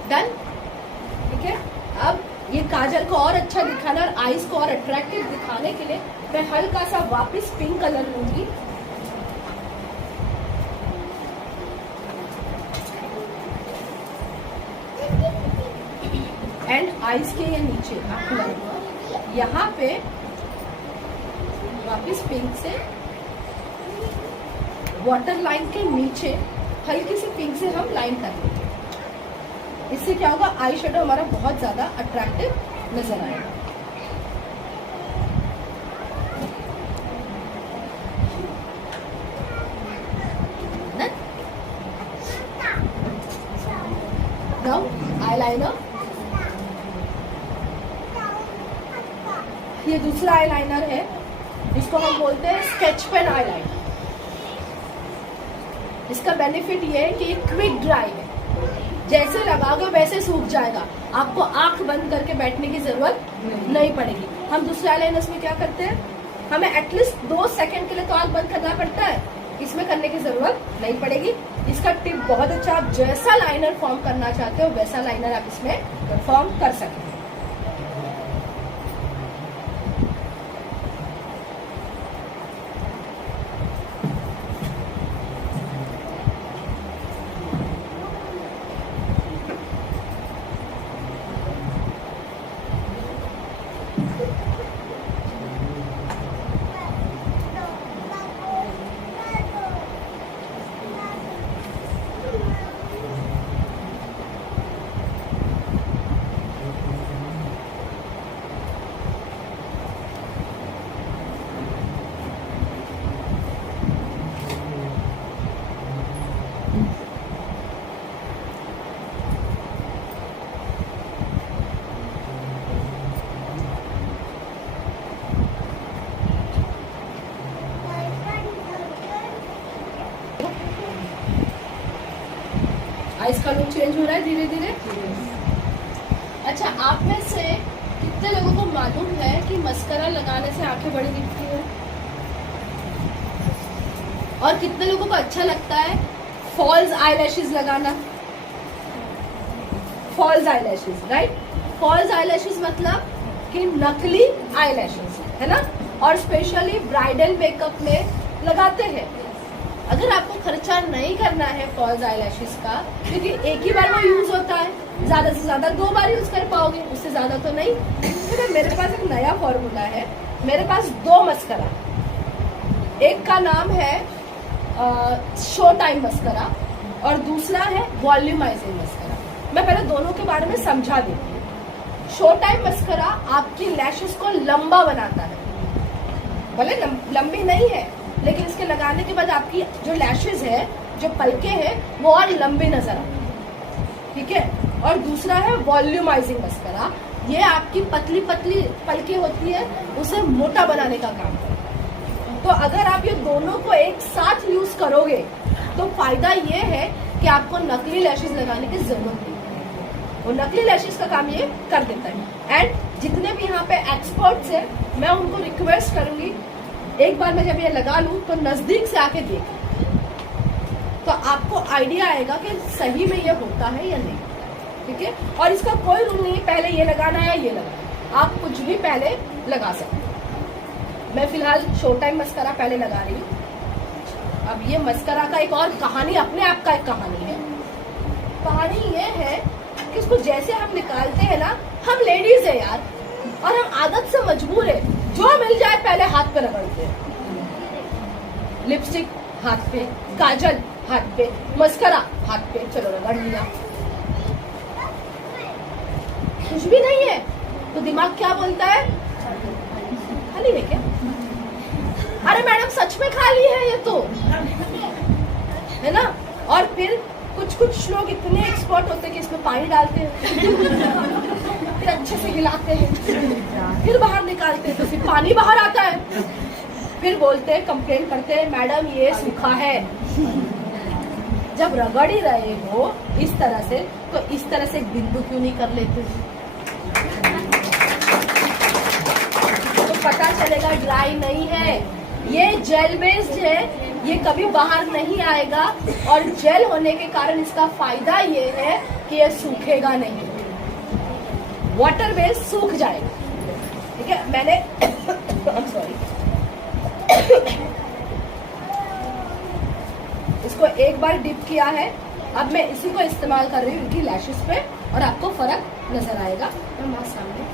डन, ठीक है। अब ये काजल को और अच्छा दिखाना और आईज को और अट्रैक्टिव दिखाने के लिए मैं हल्का सा वापस पिंक कलर लूंगी। एंड आईज के ये नीचे यहाँ पे वापस पिंक से वाटर लाइन के नीचे हल्की सी पिंक से हम लाइन कर लेंगे। इससे क्या होगा, आई शेडो हमारा बहुत ज्यादा अट्रैक्टिव नजर आएगा। नाउ आईलाइनर, ये दूसरा आईलाइनर है, इसको हम बोलते हैं स्केच पेन आईलाइनर। इसका बेनिफिट ये है कि ये क्विक ड्राई है, जैसे लगाओगे वैसे सूख जाएगा, आपको आंख बंद करके बैठने की जरूरत नहीं पड़ेगी। हम दूसरे आईलाइनर्स में क्या करते हैं, हमें एटलीस्ट 2 सेकंड के लिए तो आंख बंद करना पड़ता है, इसमें करने की जरूरत नहीं पड़ेगी। इसका टिप बहुत अच्छा, आप जैसा लाइनर फॉर्म करना चाहते हो वैसा लाइनर आप इसमें फॉर्म कर सकते हो। आइज का लुक चेंज हो रहा है धीरे धीरे। अच्छा, आप में से कितने लोगों को मालूम है कि मस्करा लगाने से आंखें बड़ी दिखती है? और कितने लोगों को अच्छा लगता है फॉल्स आईलैशेस लगाना, false eyelashes, right. False eyelashes मतलब कि नकली आईलैशेस, है ना, और स्पेशली ब्राइडल मेकअप में लगाते हैं। अगर आपको खर्चा नहीं करना है फॉल्स आईलैशेस का, क्योंकि एक ही बार वो यूज होता है, ज्यादा से ज्यादा 2 बार यूज कर पाओगे, उससे ज्यादा तो नहीं। तो मेरे पास एक नया फॉर्मूला है, मेरे पास 2 मस्करा, एक का नाम है शो टाइम मस्करा और दूसरा है वॉल्यूमाइजिंग मस्करा। मैं पहले दोनों के बारे में समझा देती हूँ। शो टाइम मस्करा आपकी लैशेस को लंबा बनाता है, भले लंबी नहीं है, लेकिन इसके लगाने के बाद आपकी जो लैशेस है, जो पलके हैं, वो और लंबी नजर आती है, ठीक है। और दूसरा है वॉल्यूमाइजिंग मस्करा, ये आपकी पतली पतली पलके होती है, उसे मोटा बनाने का काम करता है। तो अगर आप ये दोनों को एक साथ यूज करोगे तो फायदा ये है कि आपको नकली लैशेस लगाने की जरूरत नहीं है, वो नकली लैशेस का काम ये कर देता है। एंड जितने भी यहाँ पे एक्सपर्ट्स हैं, मैं उनको रिक्वेस्ट करूंगी, एक बार मैं जब ये लगा लूं तो नजदीक से आके देखें, तो आपको आइडिया आएगा कि सही में ये होता है या नहीं, ठीक है। और इसका कोई रूल नहीं पहले ये लगाना है ये लगाना, आप कुछ भी पहले लगा सकते हैं। मैं फिलहाल शो टाइम मस्करा पहले लगा रही हूँ। अब ये मस्करा का एक और कहानी, अपने आप का एक कहानी है। कहानी ये है कि इसको जैसे हम निकालते हैं ना, हम लेडीज है यार, और हम आदत से मजबूर है, जो मिल जाए पहले हाथ पे रगड़ते हैं। लिपस्टिक हाथ पे, काजल हाथ पे, मस्करा हाथ पे, चलो रगड़ लिया, कुछ भी नहीं है तो दिमाग क्या बोलता है, खाली है क्या? अरे मैडम सच में खाली है ये तो, है ना। और फिर कुछ लोग इतने एक्सपर्ट होते हैं कि इसमें पानी डालते हैं फिर अच्छे से हिलाते हैं, फिर बाहर निकालते हैं तो फिर पानी बाहर आता है, फिर बोलते हैं, कंप्लेन करते हैं, मैडम ये सूखा है। जब रगड़ ही रहे हो इस तरह से, तो इस तरह से एक बिंदु क्यों नहीं कर लेते? तो पता चलेगा ड्राई नहीं है, ये जेल बेस्ड है, ये कभी बाहर नहीं आएगा। और जेल होने के कारण इसका फायदा ये है कि ये सूखेगा नहीं, वाटर बेस्ड सूख जाएगा, ठीक है। मैंने सॉरी इसको एक बार डिप किया है, अब मैं इसी को इस्तेमाल कर रही हूँ इनकी लैशेस पे, और आपको फर्क नजर आएगा। मैं मास्क सामने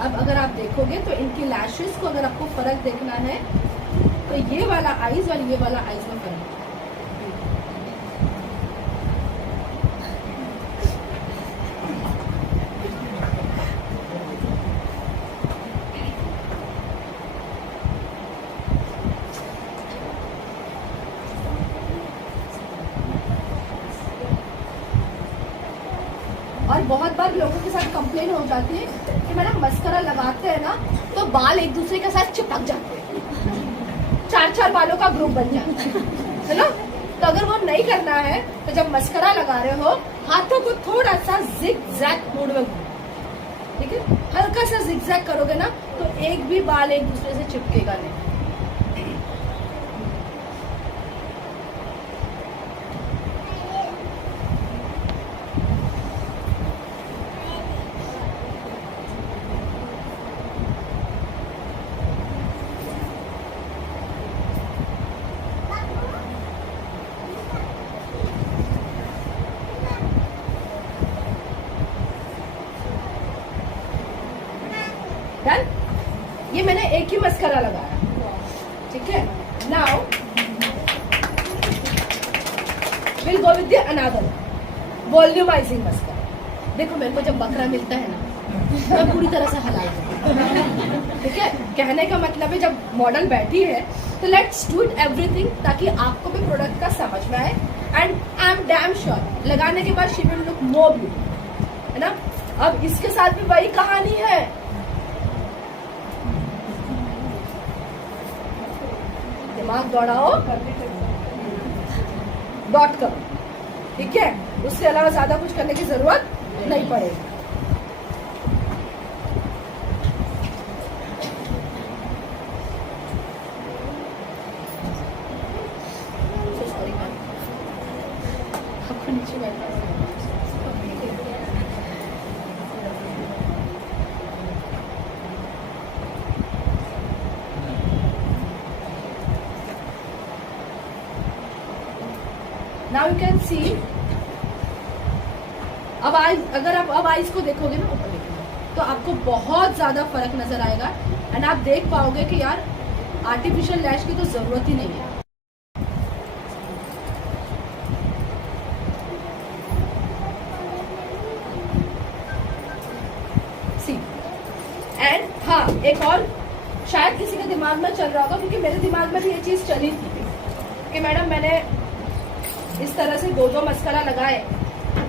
अब अगर आप देखोगे तो इनकी लैशेस को अगर आपको फर्क देखना है तो ये वाला आईज और ये वाला आईज में फर्क है। और बहुत बार लोगों के साथ कंप्लेन हो जाती है कि मैडम मस्करा लगाते हैं ना तो बाल एक दूसरे के साथ चिपक जाते हैं, 4-4 बालों का ग्रुप बन जाता है ना। तो अगर वो नहीं करना है तो जब मस्करा लगा रहे हो, हाथों को थोड़ा सा जिग-जैग मोड में घुमाओ, ठीक है। हल्का सा जिग-जैग करोगे ना तो एक भी बाल एक दूसरे से चिपकेगा नहीं। डन। ये मैंने एक ही मस्करा लगाया, ठीक है। Now will go with the another volumising mascara. देखो मेरे को जब बकरा मिलता है ना, मैं पूरी तरह से हलाई हूँ, ठीक है। कहने का मतलब है जब मॉडल बैठी है तो लेट्स डू इट एवरीथिंग, ताकि आपको भी प्रोडक्ट का समझ में आए। And I am damn sure लगाने के बाद she will look more beautiful, है ना। अब इसके साथ भी वही कहानी है, दिमाग दौड़ाओ, डॉट करो, ठीक है। उसके अलावा ज्यादा कुछ करने की जरूरत नहीं पड़ेगी। सॉरी मैम, आपको नीचे बैठना है। Now you can see, अब अगर आप अब आइज को देखोगे ना, ऊपर देखोगे तो आपको बहुत ज्यादा फर्क नजर आएगा एंड आप देख पाओगे कि यार आर्टिफिशियल लैश की तो जरूरत ही नहीं है। सी एंड हाँ, एक और शायद किसी के दिमाग में चल रहा होगा, क्योंकि मेरे दिमाग में भी ये चीज चली थी कि मैडम मैंने इस तरह से दो मस्करा लगाए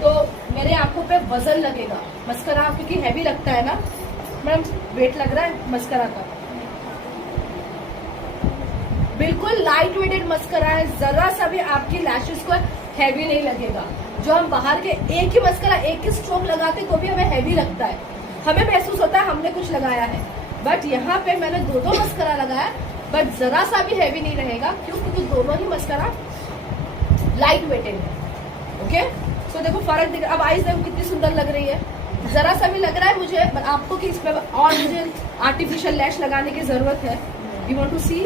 तो मेरे आंखों पे वजन लगेगा। मस्करा क्योंकि हैवी लगता है ना मैम, वेट लग रहा है मस्करा का। बिल्कुल लाइट वेटेड मस्करा है, जरा सा भी आपकी लैशेस को हैवी नहीं लगेगा। जो हम बाहर के एक ही मस्करा, एक ही स्ट्रोक लगाते तो भी हमें हैवी लगता है, हमें महसूस होता है हमने कुछ लगाया है। बट यहाँ पे मैंने दो मस्करा लगाया, बट जरा सा भी हैवी नहीं रहेगा। क्यों? क्योंकि दोनों ही मस्करा लाइट वेटेड है। ओके, सो देखो फर्क दिख रहा है। अब आईज देखो कितनी सुंदर लग रही है, जरा सा भी लग रहा है मुझे आपको कि इसमें और मुझे आर्टिफिशियल लैश लगाने की जरूरत है। You want to see,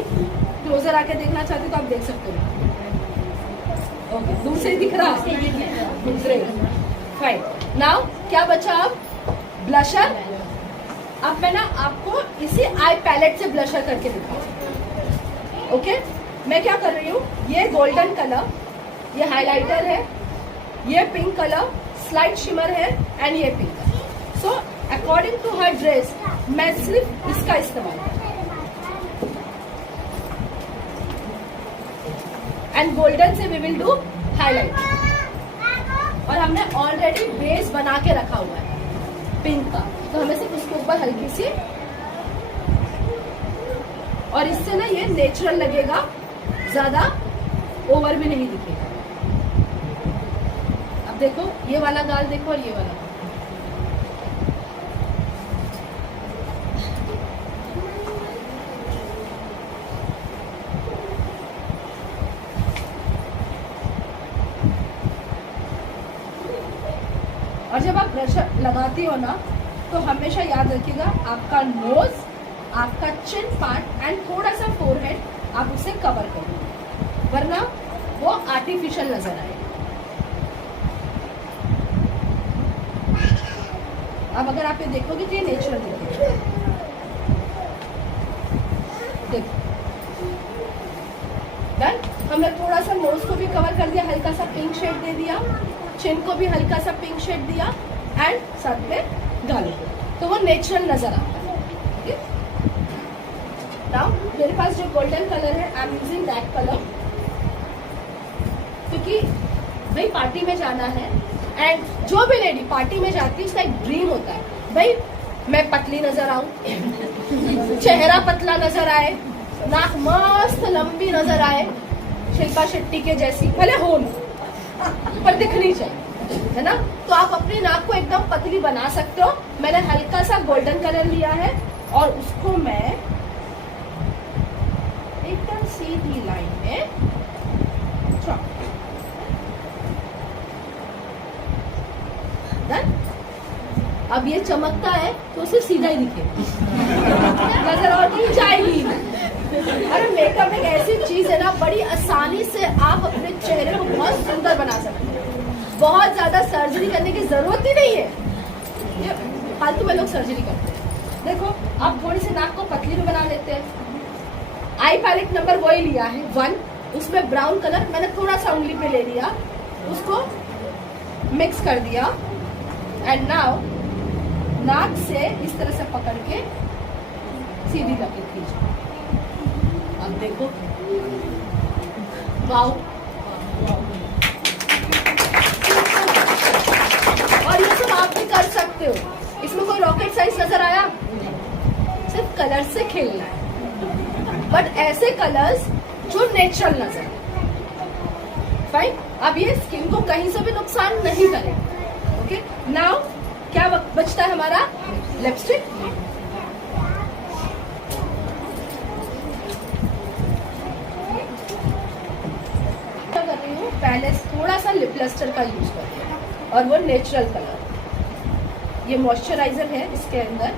closer आके देखना चाहते तो आप देख सकते हो। ओके, दूर से ही दिख रहा है। फाइन, नाउ क्या बचा? अब ब्लशर। अब मैं ना आपको इसी आई पैलेट से ब्लशर करके दिखाऊं। ओके, मैं क्या कर रही हूँ, ये गोल्डन कलर, ये हाइलाइटर है, ये पिंक कलर स्लाइट शिमर है एंड ये पिंक। सो अकॉर्डिंग टू हर ड्रेस मैं सिर्फ इसका इस्तेमाल करूँ। एंड गोल्डन से वी विल डू हाईलाइट। और हमने ऑलरेडी बेस बना के रखा हुआ है पिंक का, तो हमें सिर्फ उसके ऊपर हल्की सी, और इससे ना ये नेचुरल लगेगा, ज्यादा ओवर भी नहीं दिखेगा। अब देखो ये वाला गाल देखो और ये वाला, और जब आप ब्रश लगाती हो ना तो हमेशा याद रखिएगा आपका नोज, आपका चिन पार्ट एंड थोड़ा सा फोरहेड आप उसे कवर करो, वरना वो आर्टिफिशियल नजर आएगा। अब अगर आप ये देखोगे तो ये नेचुरल दिखेगा। देखो डन। हमने थोड़ा सा नोज को भी कवर कर दिया, हल्का सा पिंक शेड दे दिया, चिन को भी हल्का सा पिंक शेड दिया एंड साथ में गाल, तो वो नेचुरल नजर आता है। नाउ मेरे पास जो गोल्डन कलर है, आई एम यूजिंग दैट कलर, क्योंकि भाई पार्टी में जाना है एंड जो भी लेडी पार्टी में जाती है उसका एक ड्रीम होता है, भाई मैं पतली नजर आऊं, चेहरा पतला नजर आए, नाक मस्त लंबी नजर आए, शिल्पा शेट्टी के जैसी भले हो पर दिखनी चाहिए, है ना। तो आप अपनी नाक को एकदम पतली बना सकते हो। मैंने हल्का सा गोल्डन कलर लिया है और उसको मैं एकदम सीधी लाइन में डन। अब ये चमकता है तो उसे सीधा ही दिखे, नजर और नहीं जाएगी। अरे मेकअप एक ऐसी चीज है ना, बड़ी आसानी से आप अपने चेहरे को बहुत सुंदर बना सकते हैं, बहुत ज्यादा सर्जरी करने की जरूरत ही नहीं है। ये फालतू में लोग सर्जरी करते हैं। देखो आप थोड़ी सी नाक को पतली भी बना लेते हैं। आई पैलेट नंबर वही लिया है 1, उसमें ब्राउन कलर मैंने थोड़ा सा उंगली पे ले लिया, उसको मिक्स कर दिया एंड नाउ नाक से इस तरह से पकड़ के सीधी लकीर खींचो। अब देखो वाओ, और ये सब आप भी कर सकते हो, इसमें कोई रॉकेट साइंस नजर आया? सिर्फ कलर से खेलना है, बट ऐसे कलर्स जो नेचुरल नजर फाइन। अब ये स्किन को कहीं से भी नुकसान नहीं करेगा। ओके, नाउ क्या बचता है हमारा? लिपस्टिक। क्या कर रही हूँ, पहले थोड़ा सा लिप लस्टर का यूज कर रही हूँ और वो नेचुरल कलर, ये मॉइस्चराइजर है इसके अंदर,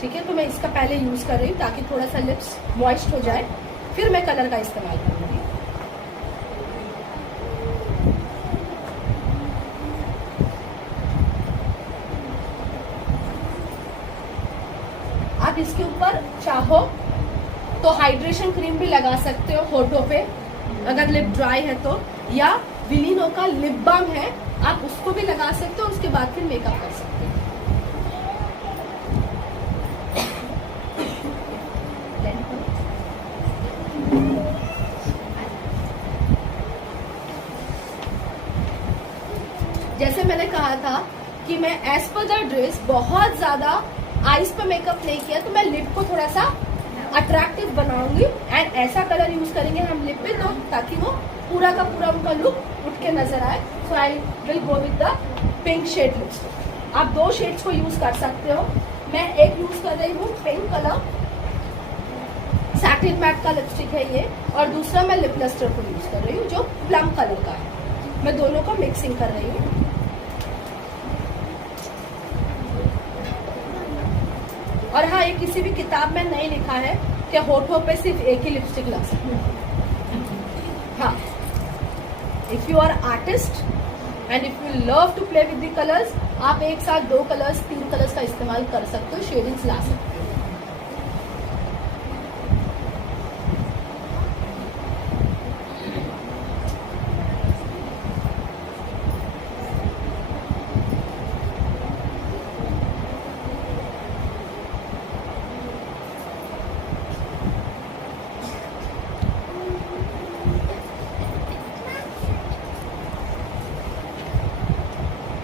ठीक है। तो मैं इसका पहले यूज कर रही हूँ ताकि थोड़ा सा लिप्स मॉइस्ट हो जाए, फिर मैं कलर का इस्तेमाल करूंगी। आप इसके ऊपर चाहो तो हाइड्रेशन क्रीम भी लगा सकते हो होठों पे, अगर लिप ड्राई है तो, या विलिनो का लिप बाम है आप उसको भी लगा सकते हो, उसके बाद फिर मेकअप कर सकते हो। जैसे मैंने कहा था कि मैं एज पर द ड्रेस बहुत ज्यादा आईज पे मेकअप नहीं किया, तो मैं लिप को थोड़ा सा अट्रैक्टिव बनाऊंगी एंड ऐसा कलर यूज करेंगे हम लिप पे, तो ताकि वो पूरा का पूरा उनका लुक उठ के नजर आए। So I will go with the pink shade lipstick. आप 2 शेड्स को यूज कर सकते हो। मैं एक यूज कर रही हूँ पिंक कलर, सैटिन मैट का लिपस्टिक है ये, और दूसरा मैं लिप लस्टर को यूज कर रही हूँ जो प्लम कलर का है। मैं दोनों को मिक्सिंग कर रही हूँ। और हाँ, ये किसी भी किताब में नहीं लिखा है कि होठों पे सिर्फ एक ही लिपस्टिक लगा सकते हैं। हाँ, if you are artist and if you love to play with the colours, आप एक साथ 2 कलर्स 3 कलर्स का इस्तेमाल कर सकते हो, शेडिंग्स ला सकते हो।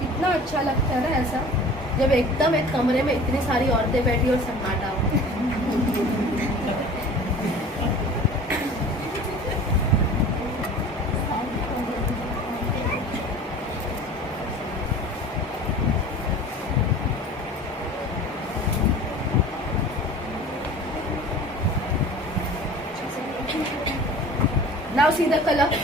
कितना अच्छा लगता है ना ऐसा, जब एकदम एक कमरे में इतनी सारी औरतें बैठी और सन्नाटा हो। Now see the colour.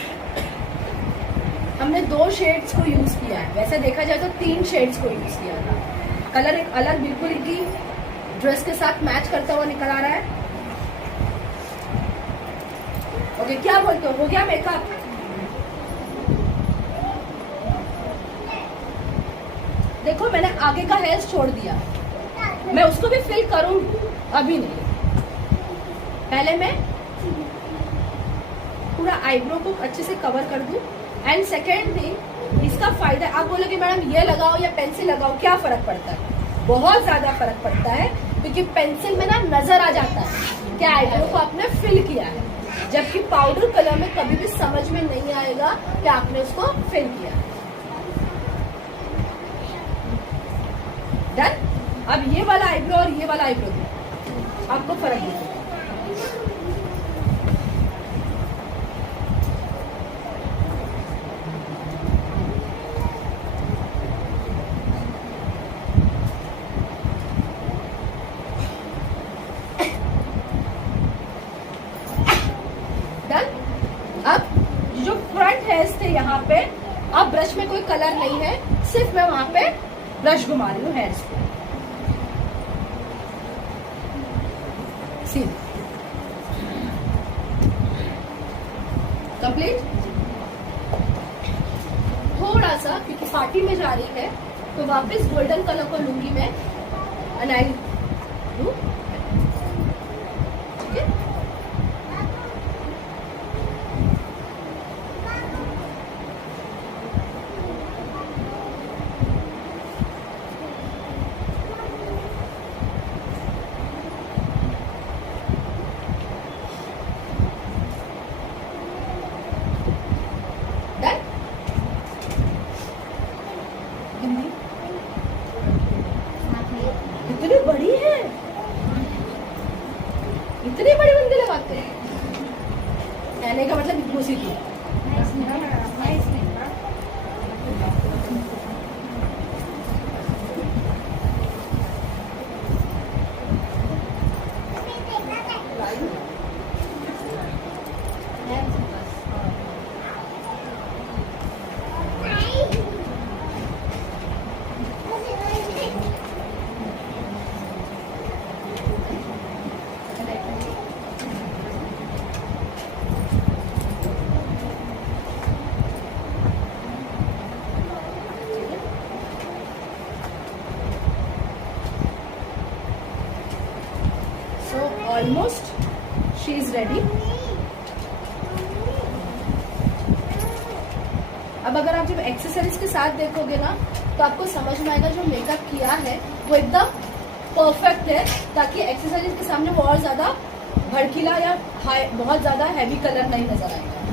हमने 2 शेड्स को यूज किया है, वैसे देखा जाए तो 3 शेड्स को यूज किया था। कलर एक अलग बिल्कुल इनकी ड्रेस के साथ मैच करता हुआ निकल आ रहा है। ओके, क्या बोलते हो गया मेकअप? देखो मैंने आगे का हेयर छोड़ दिया, मैं उसको भी फिल करूंगी, अभी नहीं। पहले मैं पूरा आईब्रो को अच्छे से कवर कर दूं। एंड सेकेंड थिंग, इसका फायदा, आप बोलोगे मैडम ये लगाओ या पेंसिल लगाओ, क्या फर्क पड़ता है? बहुत ज्यादा फर्क पड़ता है, क्योंकि पेंसिल में ना नजर आ जाता है कि आईब्रो को आपने फिल किया है, जबकि पाउडर कलर में कभी भी समझ में नहीं आएगा कि आपने उसको फिल किया है। डन। अब ये वाला आईब्रो और ये वाला आईब्रो आपको फर्क दिखेगा। अब जो फ्रंट हेयर्स थे यहाँ पे, अब ब्रश में कोई कलर नहीं है, सिर्फ मैं वहां पे ब्रश घुमा रही हूँ हेयर्स पे। कंप्लीट। थोड़ा सा क्योंकि पार्टी में जा रही है तो वापस गोल्डन कलर को लूंगी मैं, एंड आई डू, ठीक है। इतनी बड़ी है, घुसी थी। So almost she is ready. अब अगर आप जब एक्सेसरीज के साथ देखोगे ना तो आपको समझ में आएगा जो मेकअप किया है वो एकदम परफेक्ट है, ताकि एक्सेसरीज के सामने वो और ज्यादा भड़कीला या बहुत ज्यादा हैवी कलर नहीं नजर आएगा।